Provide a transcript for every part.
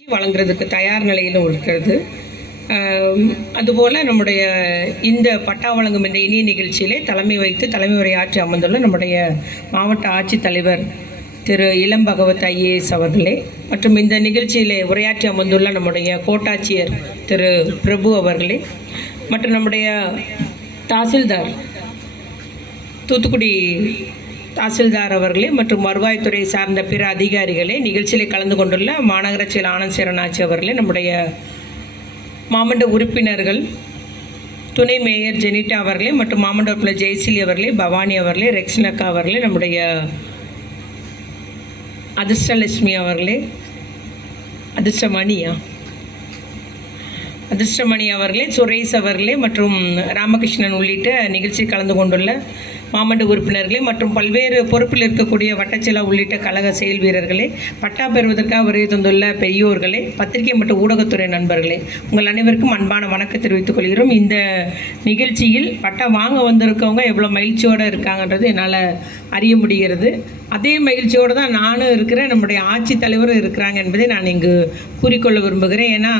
வழங்குறதுக்கு தயார் நிலையில் இருக்கிறது. அதுபோல் நம்முடைய இந்த பட்டா வழங்கும் இந்த இனிய நிகழ்ச்சியிலே தலைமை வைத்து தலைமை உரையாற்றி அமர்ந்துள்ள நம்முடைய மாவட்ட ஆட்சித்தலைவர் திரு இளம் பகவத் ஐஏஎஸ் அவர்களே மற்றும் இந்த நிகழ்ச்சியிலே உரையாற்றி அமர்ந்துள்ள நம்முடைய கோட்டாட்சியர் திரு பிரபு அவர்களே மற்றும் நம்முடைய தாசில்தார் தூத்துக்குடி தாசில்தார் அவர்களே மற்றும் வருவாய்த்துறை சார்ந்த பிற அதிகாரிகளே நிகழ்ச்சியில் கலந்து கொண்டுள்ள மாநகராட்சியில் ஆனந்த் சேரனாட்சி அவர்களே நம்முடைய மாமண்ட உறுப்பினர்கள் துணை மேயர் ஜெனிட்டா அவர்களே மற்றும் மாமண்ட உறுப்பினர் ஜெயசிலி அவர்களே பவானி அவர்களே ரெக்ஸ்னக்கா அவர்களே நம்முடைய அதிர்ஷ்டலட்சுமி அவர்களே அதிர்ஷ்டமணியா அதிர்ஷ்டமணி அவர்களே சுரேஷ் அவர்களே மற்றும் ராமகிருஷ்ணன் உள்ளிட்ட நிகழ்ச்சியில் கலந்து கொண்டுள்ள மாமண்ட உறுப்பினர்களே மற்றும் பல்வேறு பொறுப்பில் இருக்கக்கூடிய வட்டச்சிலா உள்ளிட்ட கழக செயல் வீரர்களே பட்டா பெறுவதற்காக வருகை தந்துள்ள பெரியோர்களே பத்திரிகை மற்றும் ஊடகத்துறை நண்பர்களே உங்கள் அனைவருக்கும் அன்பான வணக்கம் தெரிவித்துக் கொள்கிறோம். இந்த நிகழ்ச்சியில் பட்டா வாங்க வந்திருக்கவங்க எவ்வளோ மகிழ்ச்சியோடு இருக்காங்கன்றது என்னால் அறிய முடிகிறது. அதே மகிழ்ச்சியோடு தான் நானும் இருக்கிறேன். நம்முடைய ஆட்சித்தலைவரும் இருக்கிறாங்க என்பதை நான் இங்கு கூறிக்கொள்ள விரும்புகிறேன். ஏன்னா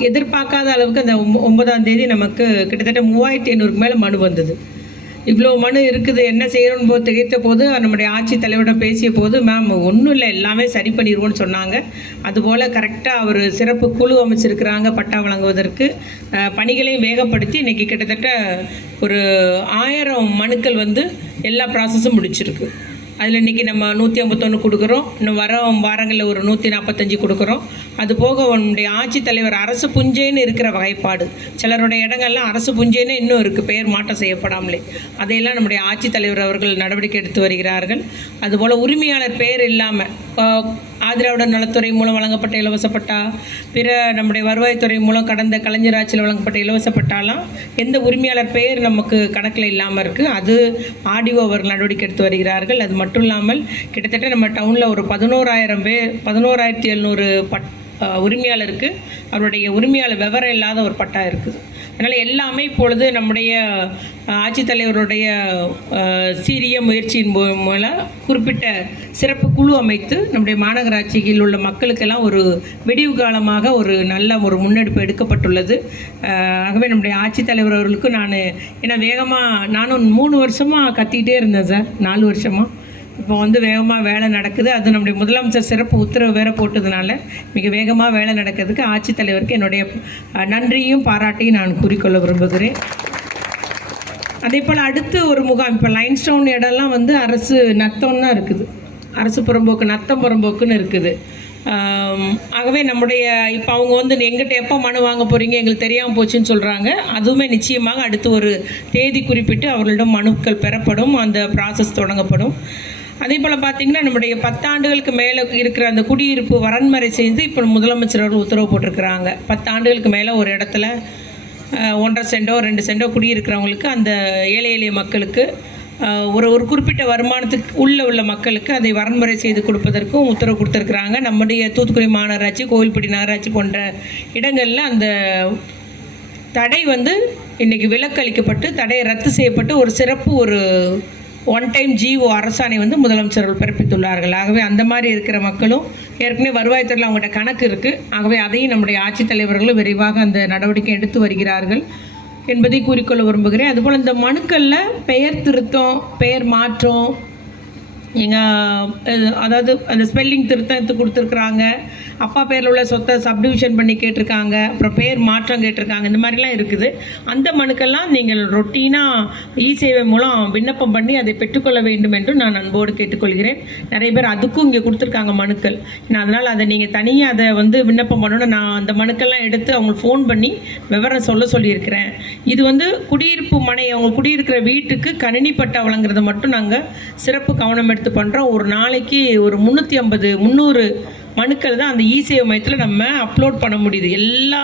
எதிர்பார்க்காத அளவுக்கு அந்த ஒம்ப- ஒன்பதாம் தேதி நமக்கு கிட்டத்தட்ட மூவாயிரத்தி ஐநூறுக்கு மேலே மனு வந்தது. இவ்வளோ மனு இருக்குது என்ன செய்யணும்னு போது திகைத்த போது நம்முடைய ஆட்சி தலைவரிடம் பேசிய போது மேம் ஒன்றும் இல்லை எல்லாமே சரி பண்ணிடுவோம்னு சொன்னாங்க. அதுபோல் கரெக்டாக அவர் சிறப்பு குழு அமைச்சிருக்கிறாங்க பட்டா வழங்குவதற்கு. பணிகளையும் வேகப்படுத்தி இன்றைக்கி கிட்டத்தட்ட ஒரு ஆயிரம் மனுக்கள் வந்து எல்லா ப்ராசஸும் முடிச்சிருக்கு. அதில் இன்றைக்கி நம்ம நூற்றி ஐம்பத்தொன்று கொடுக்குறோம். இன்னும் வர வாரங்களில் ஒரு நூற்றி நாற்பத்தஞ்சு கொடுக்குறோம். அது போக உன்னுடைய ஆட்சித்தலைவர் அரசு புஞ்சைன்னு இருக்கிற வகைப்பாடு. சிலருடைய இடங்கள்லாம் அரசு புஞ்சைன்னு இன்னும் இருக்குது பெயர் மாற்றம் செய்யப்படாமலே. அதையெல்லாம் நம்முடைய ஆட்சித்தலைவர் அவர்கள் நடவடிக்கை எடுத்து வருகிறார்கள். அதுபோல் உரிமையாளர் பெயர் இல்லாமல் ஆதிராவிடர் நலத்துறை மூலம் வழங்கப்பட்ட இலவச பட்டா பிற நம்முடைய வருவாய்த்துறை மூலம் கடந்த கலைஞர் ஆட்சியில் வழங்கப்பட்ட இலவச பட்டாலாம் எந்த உரிமையாளர் பெயர் நமக்கு கணக்கில் இல்லாமல் இருக்குது அது ஆடிஓ அவர்கள் நடவடிக்கை எடுத்து வருகிறார்கள். அது மட்டும் இல்லாமல் கிட்டத்தட்ட நம்ம டவுனில் ஒரு பதினோராயிரம் பேர் பதினோராயிரத்தி எழுநூறு பட் உரிமையாளருக்கு அவருடைய உரிமையாளர் விவரம் இல்லாத ஒரு பட்டா இருக்குது அதனால் எல்லாமே இப்பொழுது நம்முடைய ஆட்சித்தலைவருடைய சீரிய முயற்சியின் மூலம் குறிப்பிட்ட சிறப்பு குழு அமைத்து நம்முடைய மாநகராட்சியில் உள்ள மக்களுக்கெல்லாம் ஒரு வெடிவு காலமாக ஒரு நல்ல ஒரு முன்னெடுப்பு எடுக்கப்பட்டுள்ளது. ஆகவே நம்முடைய ஆட்சித்தலைவர் அவர்களுக்கு நான் ஏன்னா வேகமாக நானும் மூணு வருஷமாக கத்திக்கிட்டே இருந்தேன் சார் நாலு வருஷமாக இப்போ வந்து வேகமாக வேலை நடக்குது. அது நம்முடைய முதலமைச்சர் சிறப்பு உத்தரவு வேற போட்டதுனால மிக வேகமாக வேலை நடக்கிறதுக்கு ஆட்சித்தலைவருக்கு என்னுடைய நன்றியும் பாராட்டையும் நான் கூறிக்கொள்ள விரும்புகிறேன். அதே போல் அடுத்து ஒரு முகாம். இப்போ லைன் ஸ்டோன் இடம்லாம் வந்து அரசு நத்தம்னா இருக்குது. அரசு புறம்போக்கு நத்தம் புறம்போக்குன்னு இருக்குது. ஆகவே நம்முடைய இப்போ அவங்க வந்து எங்கிட்ட எப்போ மனு வாங்க போகிறீங்க எங்களுக்கு தெரியாமல் போச்சுன்னு சொல்கிறாங்க அதுவுமே நிச்சயமாக அடுத்து ஒரு தேதி குறிப்பிட்டு அவர்களிடம் மனுக்கள் பெறப்படும். அந்த ப்ராசஸ் தொடங்கப்படும். அதே போல் பார்த்தீங்கன்னா நம்முடைய பத்தாண்டுகளுக்கு மேலே இருக்கிற அந்த குடியிருப்பு வரன்முறை செய்து இப்போ முதலமைச்சர் அவர்கள் உத்தரவு போட்டிருக்கிறாங்க. பத்தாண்டுகளுக்கு மேலே ஒரு இடத்துல ஒன்றரை சென்டோ ரெண்டு சென்டோ குடியிருக்கிறவங்களுக்கு அந்த ஏழை எளிய மக்களுக்கு ஒரு ஒரு குறிப்பிட்ட வருமானத்துக்கு உள்ள உள்ள மக்களுக்கு அதை வரன்முறை செய்து கொடுப்பதற்கும் உத்தரவு கொடுத்துருக்குறாங்க. நம்முடைய தூத்துக்குடி மாநகராட்சி கோவில்பட்டி நகராட்சி போன்ற இடங்களில் அந்த தடை வந்து இன்னைக்கு விலக்களிக்கப்பட்டு தடையை ரத்து செய்யப்பட்டு ஒரு சிறப்பு ஒரு ஒன் டைம் ஜிஓ அரசாணை வந்து முதலமைச்சர்கள் பிறப்பித்துள்ளார்கள். ஆகவே அந்த மாதிரி இருக்கிற மக்களும் ஏற்கனவே வருவாய்த்துறையில் அவங்கள்ட்ட கணக்கு இருக்குது ஆகவே அதையும் நம்முடைய ஆட்சித்தலைவர்களும் விரைவாக அந்த நடவடிக்கை எடுத்து வருகிறார்கள் என்பதை கூறிக்கொள்ள விரும்புகிறேன். அதுபோல் இந்த மனுக்களில் பெயர் திருத்தம் பெயர் மாற்றம் எங்கள் அதாவது அந்த ஸ்பெல்லிங் திருத்தத்து கொடுத்துருக்குறாங்க. அப்பா பேரில் உள்ள சொத்தை சப்டிவிஷன் பண்ணி கேட்டிருக்காங்க அப்புறம் பேர் மாற்றம் கேட்டிருக்காங்க இந்த மாதிரிலாம் இருக்குது. அந்த மனுக்கெல்லாம் நீங்கள் ரொட்டீனாக இ சேவை மூலம் விண்ணப்பம் பண்ணி அதை பெற்றுக்கொள்ள வேண்டும் என்று நான் அன்போடு கேட்டுக்கொள்கிறேன். நிறைய பேர் அதுக்கும் இங்கே கொடுத்துருக்காங்க மனுக்கள். நான் அதனால் அதை நீங்கள் தனியாக அதை வந்து விண்ணப்பம் பண்ணணும் நான் அந்த மனுக்கெல்லாம் எடுத்து அவங்களுக்கு ஃபோன் பண்ணி விவரம் சொல்ல சொல்லியிருக்கிறேன். இது வந்து குடியிருப்பு மனை அவங்க குடியிருக்கிற வீட்டுக்கு கணினி பட்டா வழங்குறத மட்டும் நாங்கள் சிறப்பு கவனம் எடுத்து பண்ணுறோம் ஒரு நாளைக்கு ஒரு முந்நூற்றி ஐம்பது முந்நூறு மனுக்கள் தான் அந்த இசேவை மையத்தில் நம்ம அப்லோட் பண்ண முடியுது. எல்லா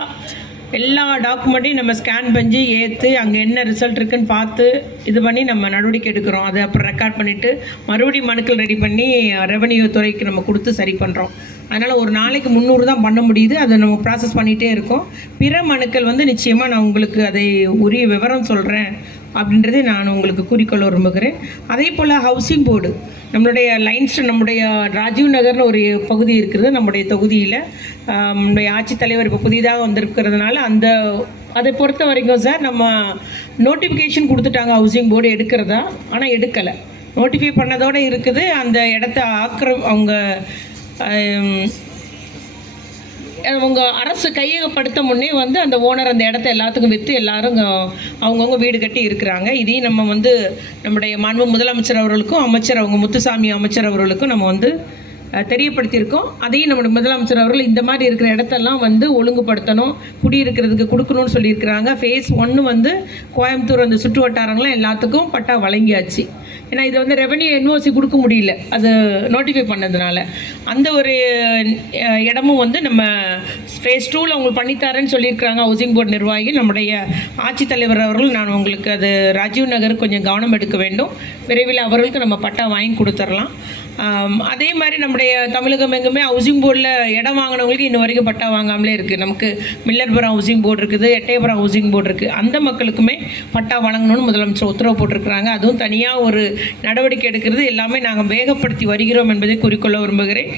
எல்லா டாக்குமெண்ட்டையும் நம்ம ஸ்கேன் பண்ணி ஏற்று அங்கே என்ன ரிசல்ட் இருக்குன்னு பார்த்து இது பண்ணி நம்ம நடவடிக்கை எடுக்கிறோம். அதை அப்புறம் ரெக்கார்ட் பண்ணிவிட்டு மறுபடியும் மனுக்கள் ரெடி பண்ணி ரெவன்யூ துறைக்கு நம்ம கொடுத்து சரி பண்ணுறோம் அதனால் ஒரு நாளைக்கு முந்நூறு தான் பண்ண முடியுது. அதை நம்ம ப்ராசஸ் பண்ணிகிட்டே இருக்கோம். பிற மனுக்கள் வந்து நிச்சயமாக நான் உங்களுக்கு அதை உரிய விவரம் சொல்கிறேன் அப்படின்றதை நான் உங்களுக்கு குறிக்கொள்ள விரும்புகிறேன். அதே போல் ஹவுசிங் போர்டு நம்மளுடைய லைன்ஸ் நம்முடைய ராஜீவ் நகர்னு ஒரு பகுதி இருக்குது நம்முடைய தொகுதியில். நம்முடைய ஆட்சித்தலைவர் இப்போ புதிதாக வந்திருக்கிறதுனால அந்த அதை பொறுத்த வரைக்கும் சார் நம்ம நோட்டிஃபிகேஷன் கொடுத்துட்டாங்க ஹவுசிங் போர்டு எடுக்கிறதா? ஆனால் எடுக்கலை. நோட்டிஃபை பண்ணதோடு இருக்குது. அந்த இடத்த ஆக்கிர அவங்க அவங்க அரசு கையகப்படுத்த முன்னே வந்து அந்த ஓனர் அந்த இடத்த எல்லாத்துக்கும் விற்று எல்லாரும் அவங்கவுங்க வீடு கட்டி இருக்கிறாங்க. இதையும் நம்ம வந்து நம்முடைய மாண்பு முதலமைச்சர் அவர்களுக்கும் அமைச்சர் அவங்க முத்துசாமி அமைச்சர் அவர்களுக்கும் நம்ம வந்து தெரியப்படுத்தியிருக்கோம். அதையும் நம்முடைய முதலமைச்சர் அவர்கள் இந்த மாதிரி இருக்கிற இடத்தெல்லாம் வந்து ஒழுங்குபடுத்தணும் குடியிருக்கிறதுக்கு கொடுக்கணும்னு சொல்லியிருக்கிறாங்க. ஃபேஸ் ஒன்று வந்து கோயம்புத்தூர் அந்த சுற்று வட்டாரங்களாம் எல்லாத்துக்கும் பட்டா வழங்கியாச்சு. ஏன்னா இது வந்து ரெவன்யூ என்ஓசி கொடுக்க முடியல. அது நோட்டிஃபை பண்ணதுனால. அந்த ஒரு இடமும் வந்து நம்ம ஃபேஸ் டூவில் அவங்க பண்ணித்தாரேன்னு சொல்லியிருக்கிறாங்க. ஹவுசிங் போர்டு நிர்வாகி நம்முடைய ஆட்சித்தலைவர் அவர்கள். நான் உங்களுக்கு அது ராஜீவ் நகர் கொஞ்சம் கவனம் எடுக்க வேண்டும். விரைவில் அவர்களுக்கு நம்ம பட்டா வாங்கி கொடுத்துடலாம். அதே மாதிரி நம்ம நம்முடைய தமிழகம் எங்குமே ஹவுசிங் போர்டில் இடம் வாங்கினவங்களுக்கு இன்ன வரைக்கும் பட்டா வாங்காமலே இருக்குது நமக்கு மில்லர்புரம் ஹவுசிங் போர்டு இருக்குது எட்டயபுரம் ஹவுசிங் போர்டு இருக்குது அந்த மக்களுக்குமே பட்டா வழங்கணும்னு முதலமைச்சர் உத்தரவு போட்டிருக்கிறாங்க. அதுவும் தனியாக ஒரு நடவடிக்கை எடுக்கிறது எல்லாமே நாங்கள் வேகப்படுத்தி வருகிறோம் என்பதை குறிக்கொள்ள விரும்புகிறேன்.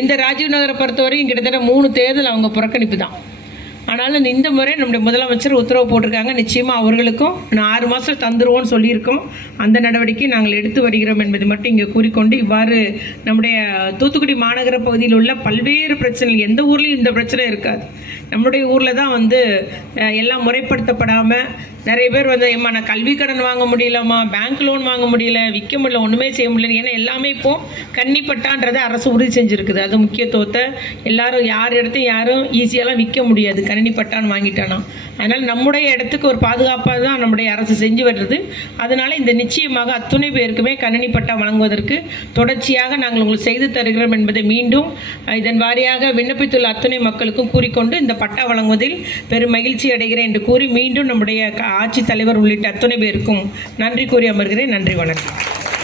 இந்த ராஜீவ் நகரை பொறுத்தவரையும் கிட்டத்தட்ட மூணு தேர்தல் அவங்க புறக்கணிப்பு தான். ஆனாலும் இந்த முறை நம்முடைய முதலமைச்சர் உத்தரவு போட்டிருக்காங்க. நிச்சயமாக அவர்களுக்கும் நான் ஆறு மாதம் தந்துடுவோன்னு சொல்லியிருக்கோம். அந்த நடவடிக்கை நாங்கள் எடுத்து வருகிறோம் என்பதை மட்டும் இங்கே கூறிக்கொண்டு இவ்வாறு நம்முடைய தூத்துக்குடி மாநகர பகுதியில் உள்ள பல்வேறு பிரச்சனைகள் எந்த ஊர்லேயும் இந்த பிரச்சனை இருக்காது. நம்முடைய ஊரில் தான் வந்து எல்லாம் முறைப்படுத்தப்படாமல் நிறைய பேர் வந்து ஏம்மா நான் கல்வி கடன் வாங்க முடியலம்மா பேங்க் லோன் வாங்க முடியல விற்க முடியல ஒன்றுமே செய்ய முடியல ஏன்னா எல்லாமே இப்போது கன்னிப்பட்டான்றதை அரசு உறுதி செஞ்சுருக்குது. அது முக்கியத்துவத்தை எல்லாரும் யார் இடத்தையும் யாரும் ஈஸியாலாம் விற்க முடியாது. கன்னிப்பட்டான்னு வாங்கிட்டானா. அதனால் நம்முடைய இடத்துக்கு ஒரு பாதுகாப்பாக தான் நம்முடைய அரசு செஞ்சு வருது அதனால் இந்த நிச்சயமாக அத்துணை பேருக்குமே கணினி பட்டா வழங்குவதற்கு தொடர்ச்சியாக நாங்கள் உங்களுக்கு செய்து தருகிறோம் என்பதை மீண்டும் இதன் வாரியாக விண்ணப்பித்துள்ள அத்துணை மக்களுக்கும் கூறிக்கொண்டு இந்த பட்டா வழங்குவதில் பெரும் மகிழ்ச்சி அடைகிறேன் என்று கூறி மீண்டும் நம்முடைய க- தலைவர் உள்ளிட்ட அத்துணை பேருக்கும் நன்றி கூறி அமர்கிறேன். நன்றி வணக்கம்.